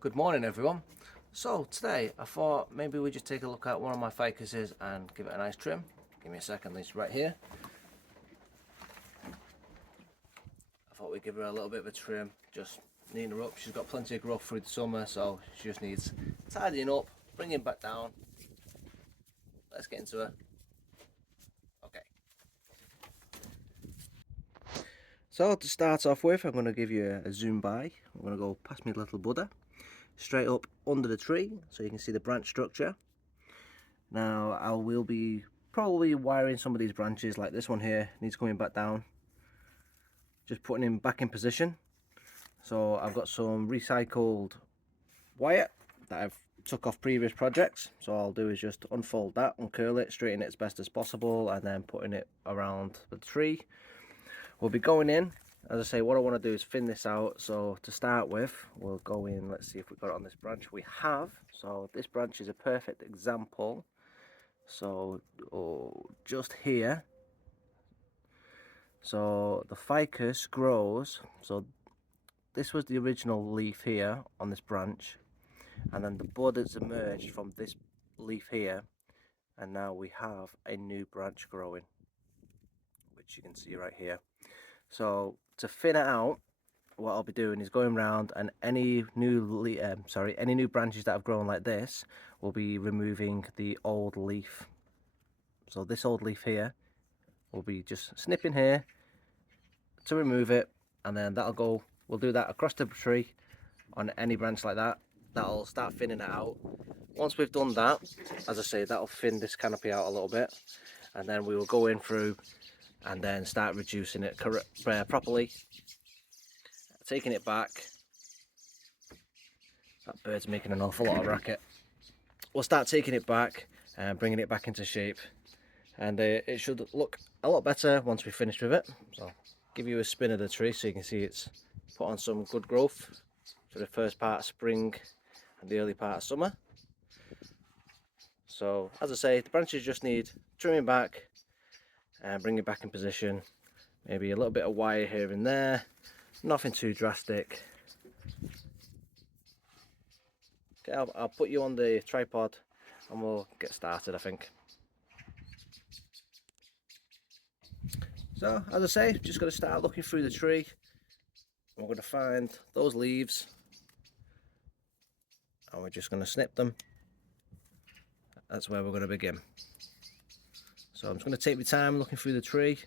Good morning, everyone. So today I thought maybe we just take a look at one of my ficuses and give it a nice trim. Give me a second, it's right here. I thought we'd give her a little bit of a trim, just neaten her up. She's got plenty of growth through the summer, so she just needs tidying up, bringing back down. Let's get into her. Okay. So to start off with, I'm going to give you a zoom by. I'm going to go past my little budder, straight up under the tree, so you can see the branch structure. Now I will be probably wiring some of these branches, like this one here needs coming back down, just putting him back in position. So I've got some recycled wire that I've took off previous projects, so all I'll do is just unfold that, uncurl it, straighten it as best as possible, and then putting it around the tree. We'll be going in, as I say, what I want to do is thin this out. So to start with, we'll go in, let's see if we've got it on this branch. We have. So this branch is a perfect example. So just here, so the ficus grows, so this was the original leaf here on this branch, and then the bud has emerged from this leaf here, and now we have a new branch growing, which you can see right here. So to thin it out, what I'll be doing is going around, and any new branches that have grown like this, will be removing the old leaf. So this old leaf here will be just snipping here to remove it, and then we'll do that across the tree on any branch like that. That'll start thinning it out. Once we've done that, as I say, that'll thin this canopy out a little bit, and then we will go in through and then start reducing it properly, taking it back. That bird's making an awful lot of racket. We'll start taking it back and bringing it back into shape, and it should look a lot better once we finish with it. So give you a spin of the tree so you can see it's put on some good growth for the first part of spring and the early part of summer. So as I say, the branches just need trimming back and bringing back in position. Maybe a little bit of wire here and there, nothing too drastic. Okay, I'll put you on the tripod and we'll get started, I think. So as I say, just got to start looking through the tree. We're going to find those leaves and we're just going to snip them. That's where we're going to begin. So I'm just going to take my time looking through the tree.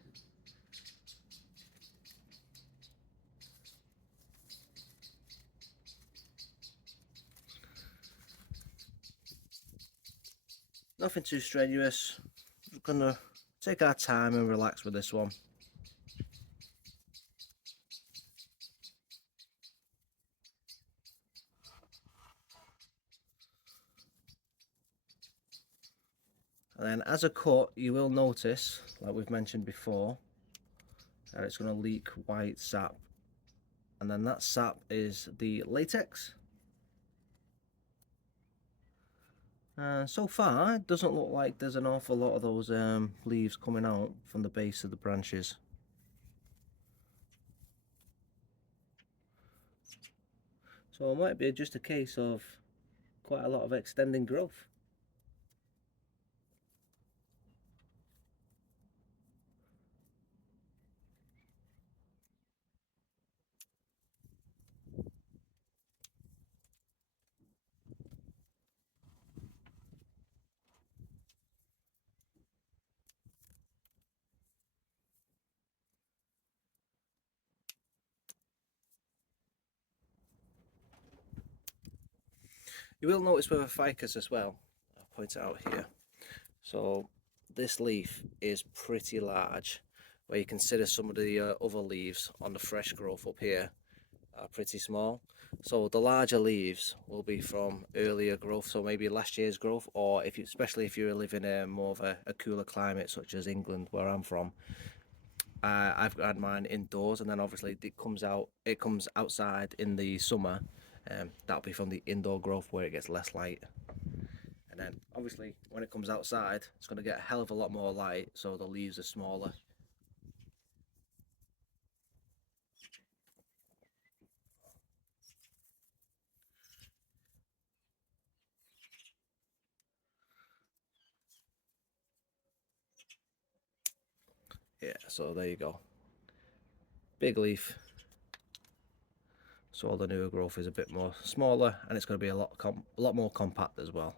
Nothing too strenuous. We're going to take our time and relax with this one. And then as a cut, you will notice, like we've mentioned before, that it's going to leak white sap. And then that sap is the latex. So far, it doesn't look like there's an awful lot of those leaves coming out from the base of the branches. So it might be just a case of quite a lot of extending growth. You will notice with a ficus as well, I'll point it out here. So this leaf is pretty large, where you consider some of the other leaves on the fresh growth up here are pretty small. So the larger leaves will be from earlier growth, so maybe last year's growth, or especially if you're living in more of a cooler climate such as England, where I'm from. I've had mine indoors, and then obviously it comes outside in the summer. That'll be from the indoor growth where it gets less light. And then obviously when it comes outside, it's going to get a hell of a lot more light, so the leaves are smaller. Yeah, so there you go. Big leaf. So all the newer growth is a bit more smaller, and it's going to be a lot more compact as well.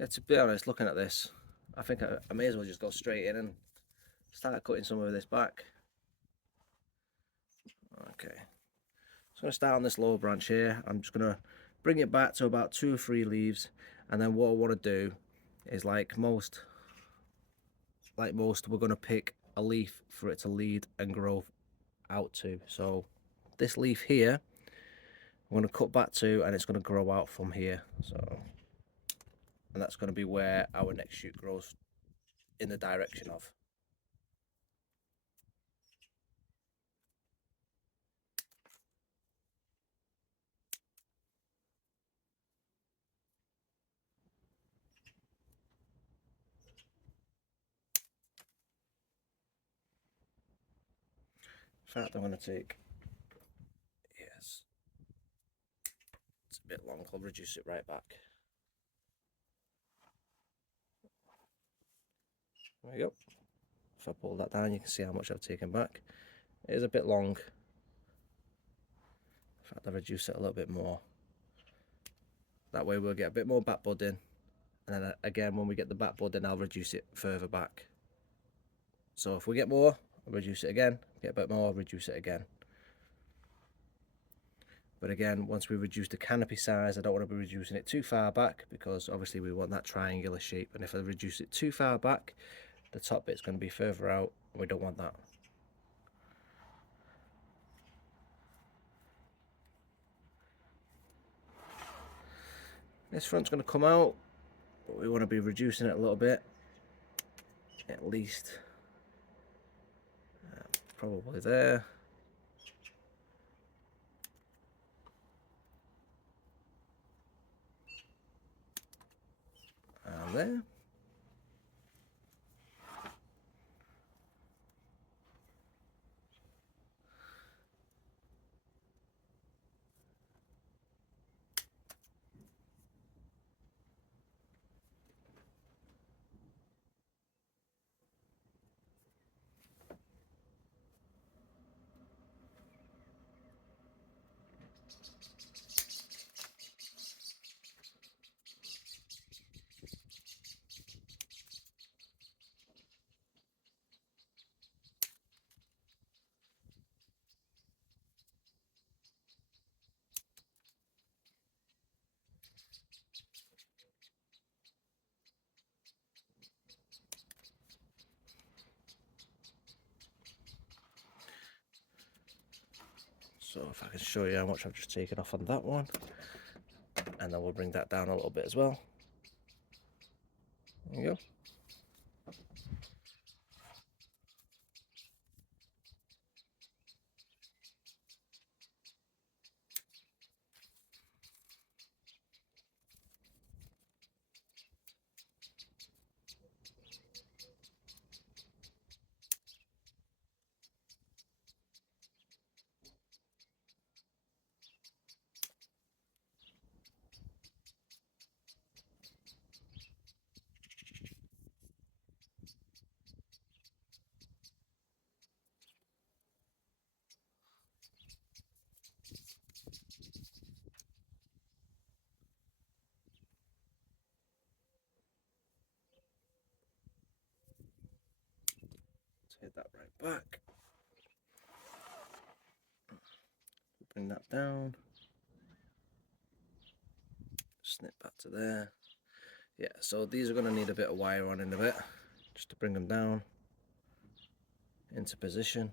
Yeah, to be honest, looking at this, I think I may as well just go straight in and start cutting some of this back. Okay, so I'm going to start on this lower branch here. I'm just going to bring it back to about 2 or 3 leaves, and then what I want to do is like most, we're going to pick a leaf for it to lead and grow out to. So this leaf here, I'm going to cut back to, and it's going to grow out from here. So, and that's going to be where our next shoot grows in the direction of. In fact, I'm going to take, yes, it's a bit long, I'll reduce it right back. There we go. If I pull that down, you can see how much I've taken back. It is a bit long. In fact, I'll reduce it a little bit more. That way we'll get a bit more back budding. And then again, when we get the back budding, I'll reduce it further back. So if we get more, I'll reduce it again. Get a bit more, reduce it again. But again, once we reduce the canopy size, I don't want to be reducing it too far back, because obviously we want that triangular shape. And if I reduce it too far back, the top bit's going to be further out, and we don't want that. This front's going to come out, but we want to be reducing it a little bit, at least probably there. And there. So if I can show you how much I've just taken off on that one, and then we'll bring that down a little bit as well. There you go. Take that right back. Bring that down. Snip back to there. Yeah, so these are going to need a bit of wire on in a bit, just to bring them down into position.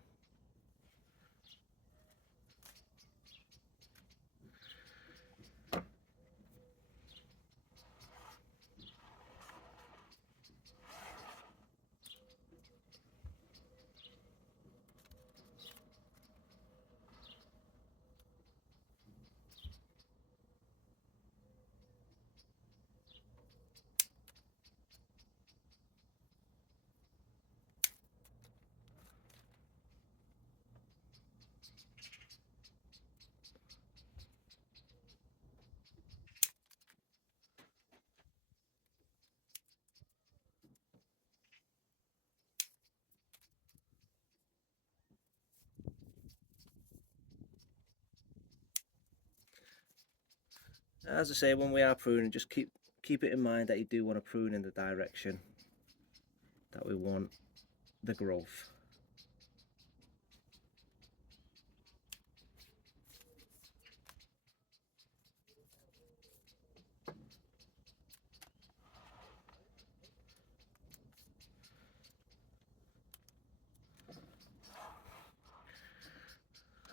As I say, when we are pruning, just keep it in mind that you do want to prune in the direction that we want the growth.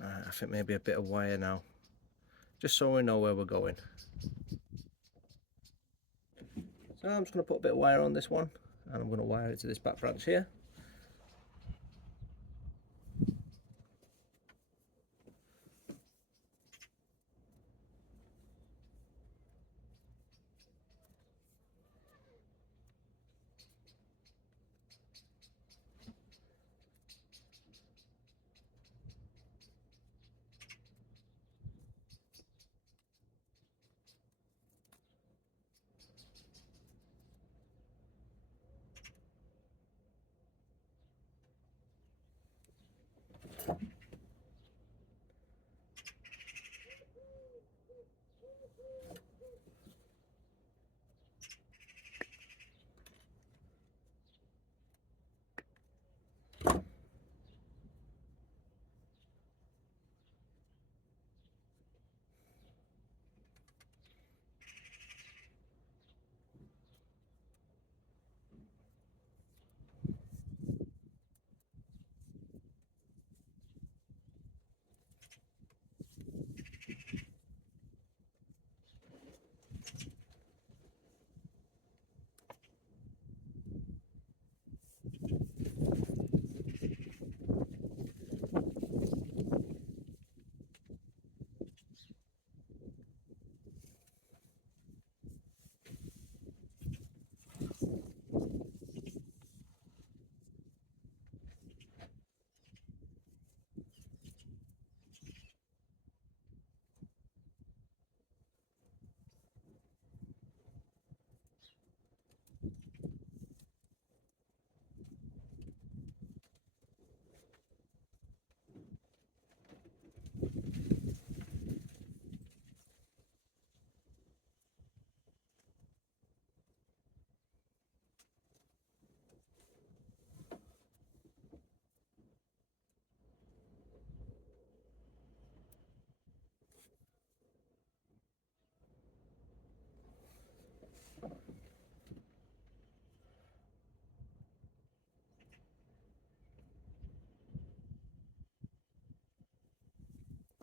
I think maybe a bit of wire now, just so we know where we're going. So I'm just going to put a bit of wire on this one, and I'm going to wire it to this back branch here.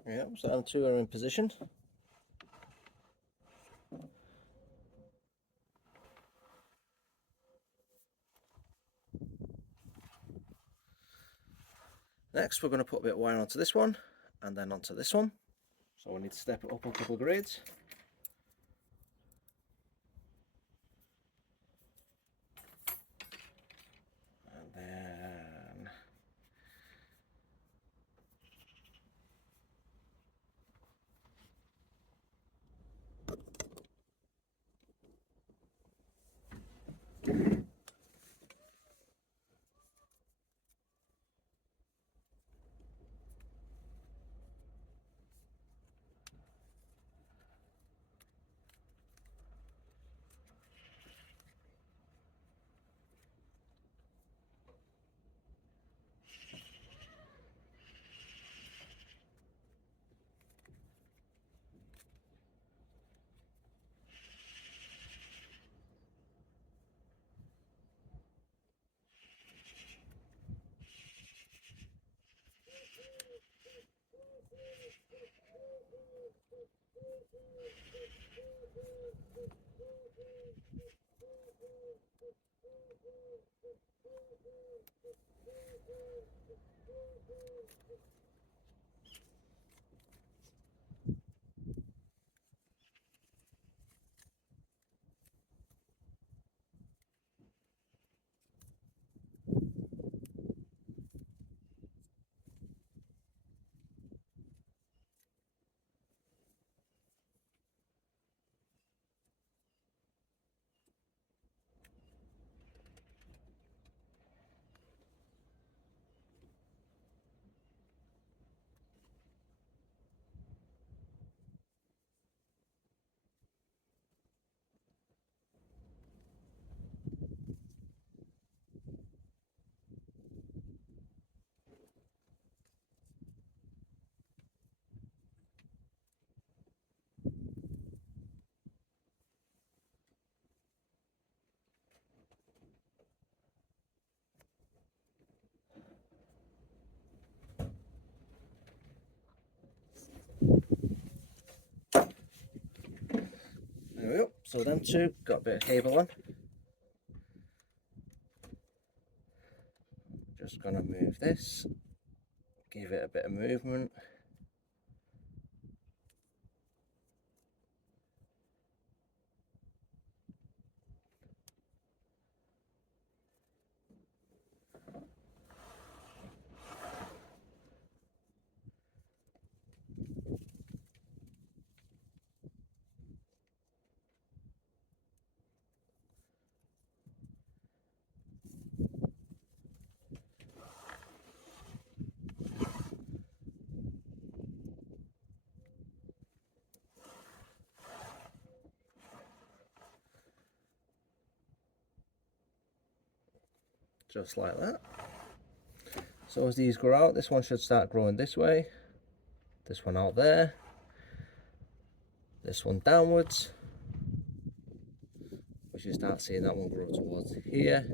Yeah, so the two are in position. Next, we're going to put a bit of wire onto this one, and then onto this one. So we need to step it up a couple of grades. And then So them two got a bit of cable on. Just gonna move this, give it a bit of movement. Just like that. So as these grow out, this one should start growing this way, this one out there, this one downwards. We should start seeing that one grow towards here,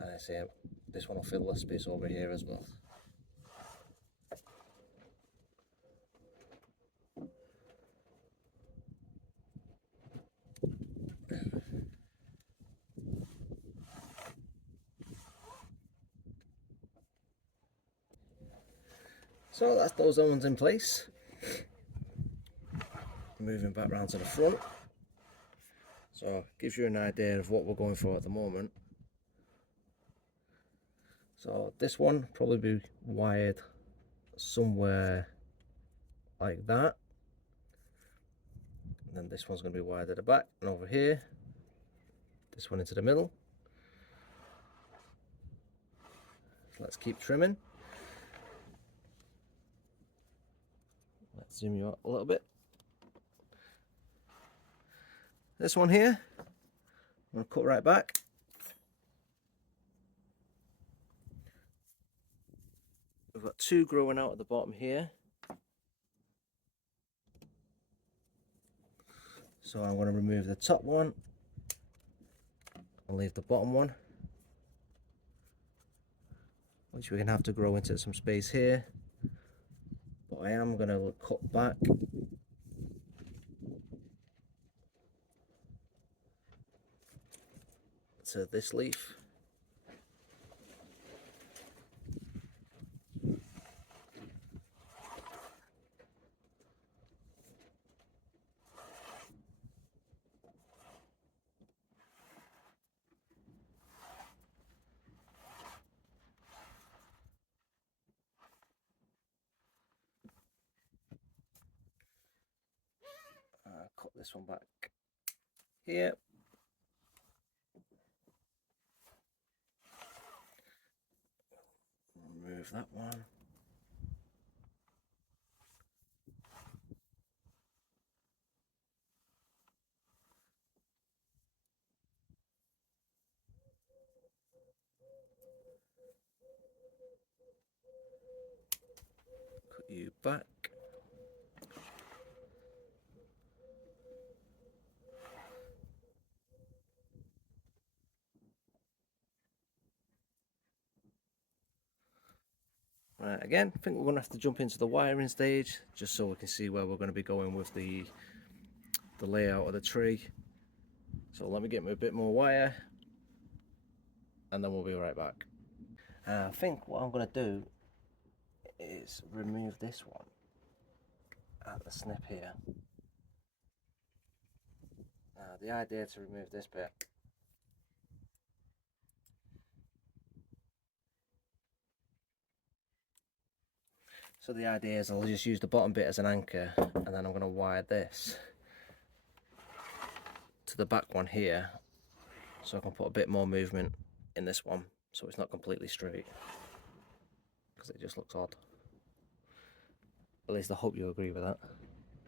and I say this one will fill the space over here as well. So that's those ones in place. Moving back round to the front. So gives you an idea of what we're going for at the moment. So this one probably be wired somewhere like that. And then this one's going to be wired at the back and over here. This one into the middle. So let's keep trimming. Let's zoom you out a little bit. This one here, I'm going to cut right back. We've got two growing out at the bottom here. So I'm going to remove the top one and leave the bottom one, which we're going to have to grow into some space here. But I am going to cut back to this leaf. Cut this one back here. Remove that one. Cut you back. Right, again, I think we're going to have to jump into the wiring stage just so we can see where we're going to be going with the layout of the tree. So let me get me a bit more wire and then we'll be right back. I think what I'm going to do is remove this one at the snip here. The idea to remove this bit, so the idea is I'll just use the bottom bit as an anchor and then I'm going to wire this to the back one here so I can put a bit more movement in this one so it's not completely straight, because it just looks odd. At least I hope you agree with that.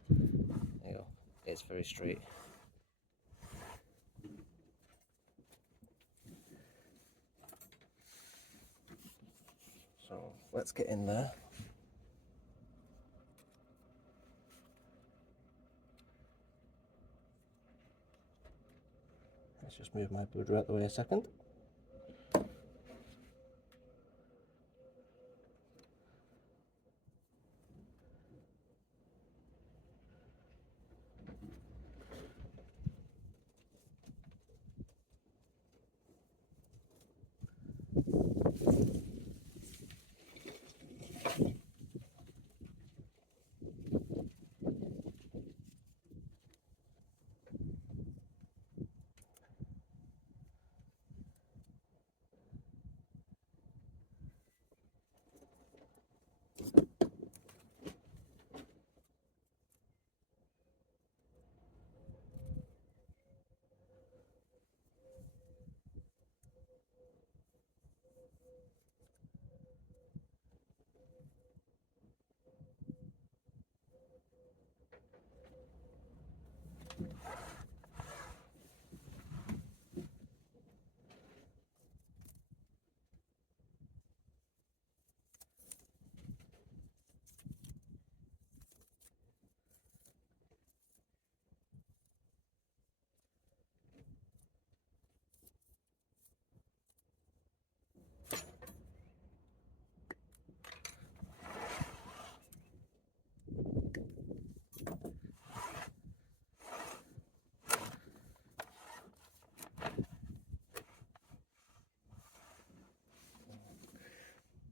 There you go, it's very straight. So let's get in there. Let's just move my blood out the way a second.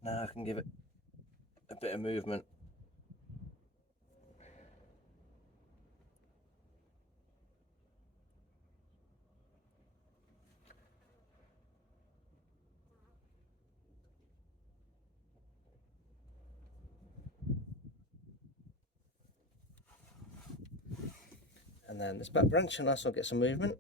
Now I can give it a bit of movement. And then this back branch will also get some movement.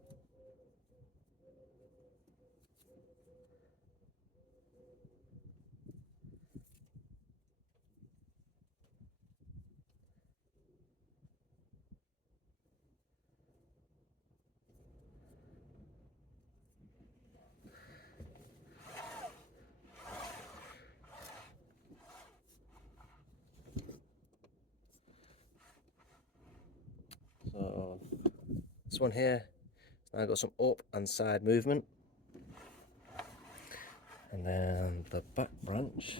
So this one here, now got some up and side movement. And then the back branch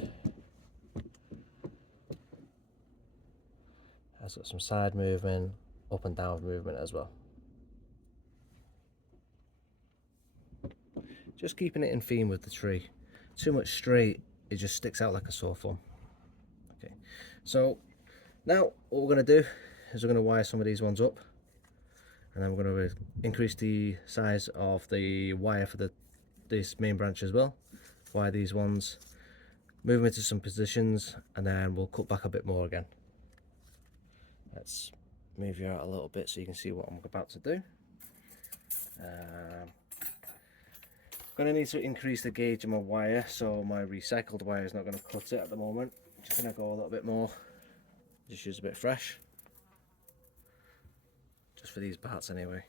has got some side movement, up and down movement as well. Just keeping it in theme with the tree. Too much straight, it just sticks out like a sore thumb. Okay, so now what we're going to do is we're going to wire some of these ones up, and then we're going to increase the size of the wire for this main branch as well. Wire these ones, move them into some positions, and then we'll cut back a bit more again. Let's move you out a little bit so you can see what I'm about to do. Going to need to increase the gauge of my wire, so my recycled wire is not going to cut it at the moment. Just going to go a little bit more, just use a bit fresh, just for these parts anyway.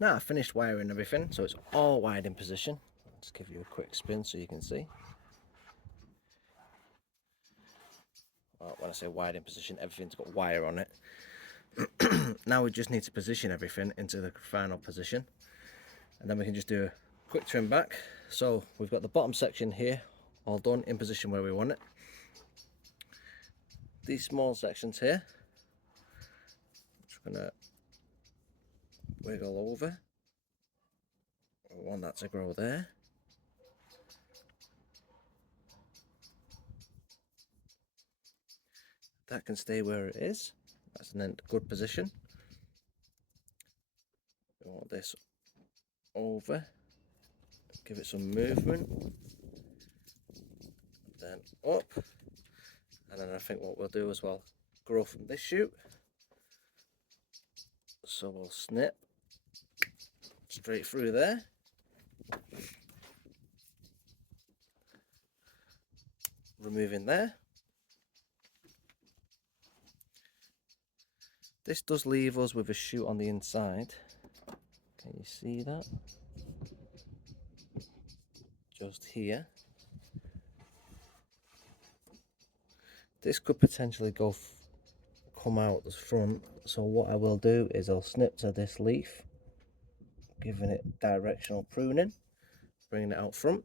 Now I've finished wiring everything, so it's all wired in position. Let's give you a quick spin so you can see. Well, when I say wired in position, everything's got wire on it. Now we just need to position everything into the final position, and then we can just do a quick trim back. So we've got the bottom section here all done in position where we want it. These small sections here, just gonna wiggle over. We want that to grow there. That can stay where it is. That's in a good position. We want this over, give it some movement, then up, and then I think what we'll do as well, grow from this shoot. So we'll snip straight through there. Removing there. This does leave us with a shoot on the inside. Can you see that? Just here. This could potentially come out the front. So what I will do is I'll snip to this leaf, giving it directional pruning, bringing it out front.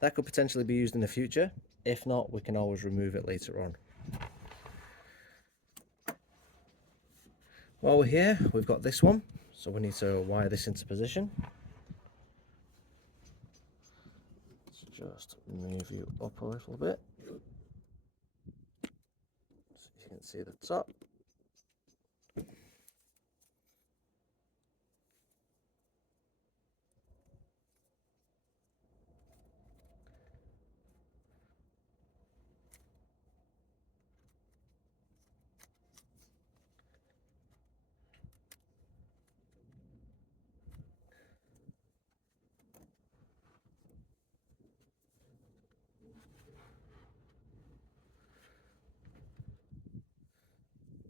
That could potentially be used in the future. If not, we can always remove it later on. While we're here, we've got this one, so we need to wire this into position. Let's just move you up a little bit so you can see the top.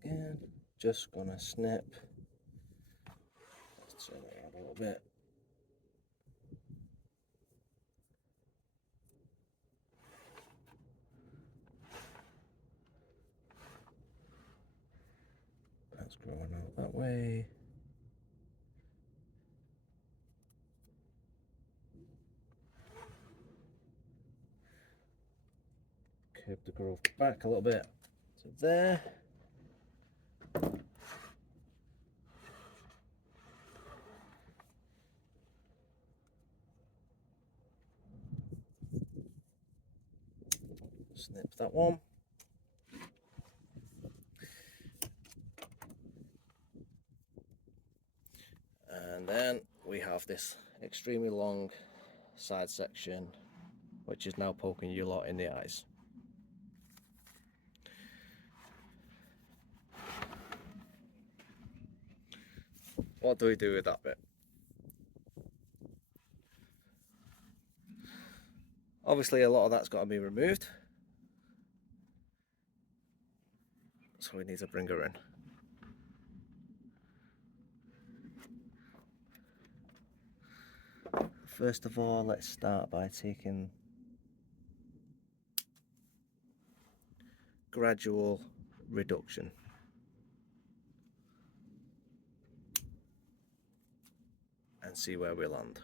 Again, just gonna snip. Let's turn it around a little bit. That's growing out that way. Curve the growth back a little bit to there. Snip that one. And then we have this extremely long side section, which is now poking you lot in the eyes. What do we do with that bit? Obviously a lot of that's got to be removed, so we need to bring her in. First of all, let's start by taking gradual reduction. And see where we land.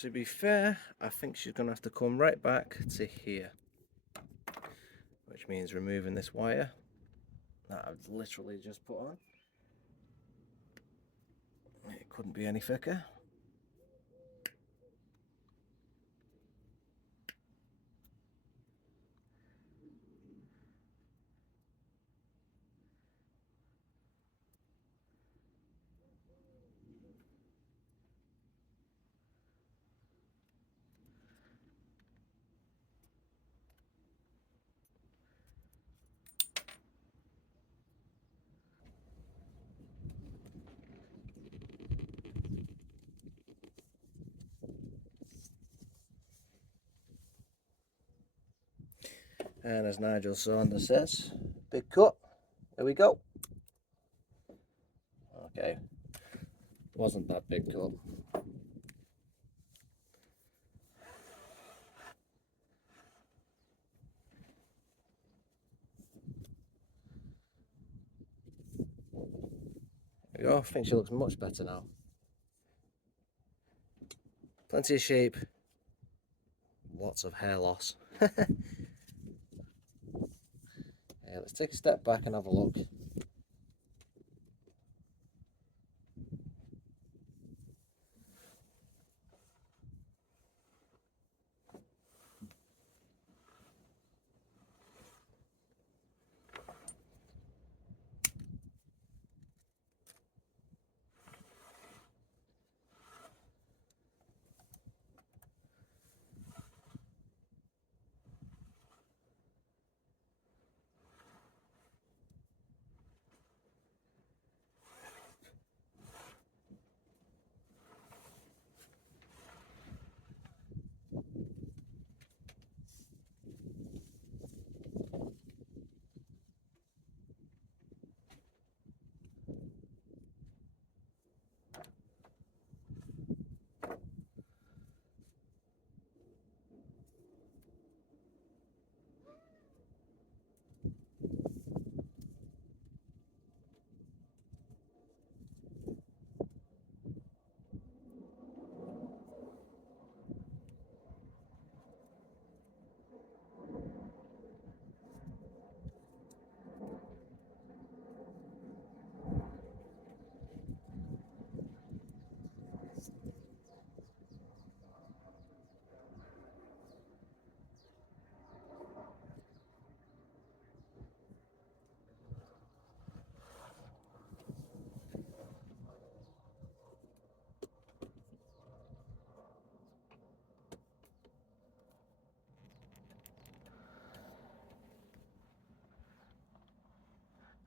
To be fair, I think she's going to have to come right back to here, which which means removing this wire that I've literally just put on. It couldn't be any thicker. And as Nigel Saunders says, big cut. Here we go. Okay, wasn't that big cut. There we go. I think she looks much better now. Plenty of shape, lots of hair loss. Yeah, let's take a step back and have a look.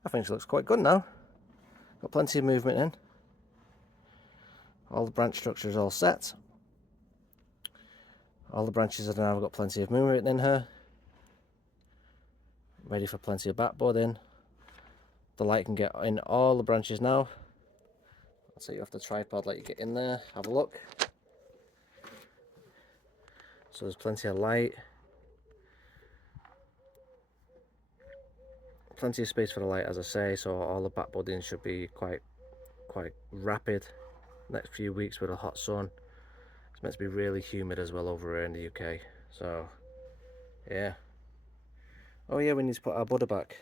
I think she looks quite good now. Got plenty of movement in. All the branch structure is all set. All the branches have now got plenty of movement in her. Ready for plenty of backboard in. The light can get in all the branches now. I'll set you off the tripod, let you get in there, have a look. So there's plenty of light. Plenty of space for the light, as I say, so all the backboarding should be quite rapid. Next few weeks with a hot sun. It's meant to be really humid as well over here in the UK. So yeah. Oh yeah, we need to put our budder back.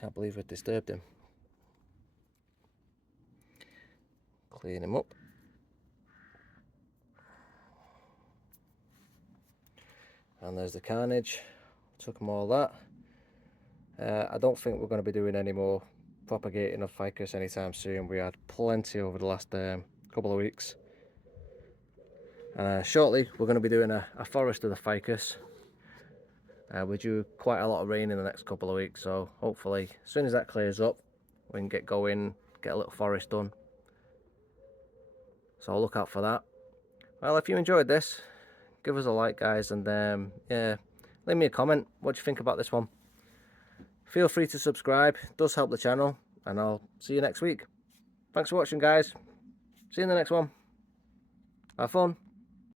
Can't believe we disturbed him. Clean him up. And there's the carnage. Took them all that. I don't think we're going to be doing any more propagating of ficus anytime soon. We had plenty over the last couple of weeks. Shortly we're going to be doing a forest of the ficus. We're due quite a lot of rain in the next couple of weeks, so hopefully as soon as that clears up we can get going, get a little forest done. So I'll look out for that. Well, if you enjoyed this, give us a like, guys, and yeah, leave me a comment. What do you think about this one? Feel free to subscribe, it does help the channel, and I'll see you next week. Thanks for watching, guys. See you in the next one. Have fun.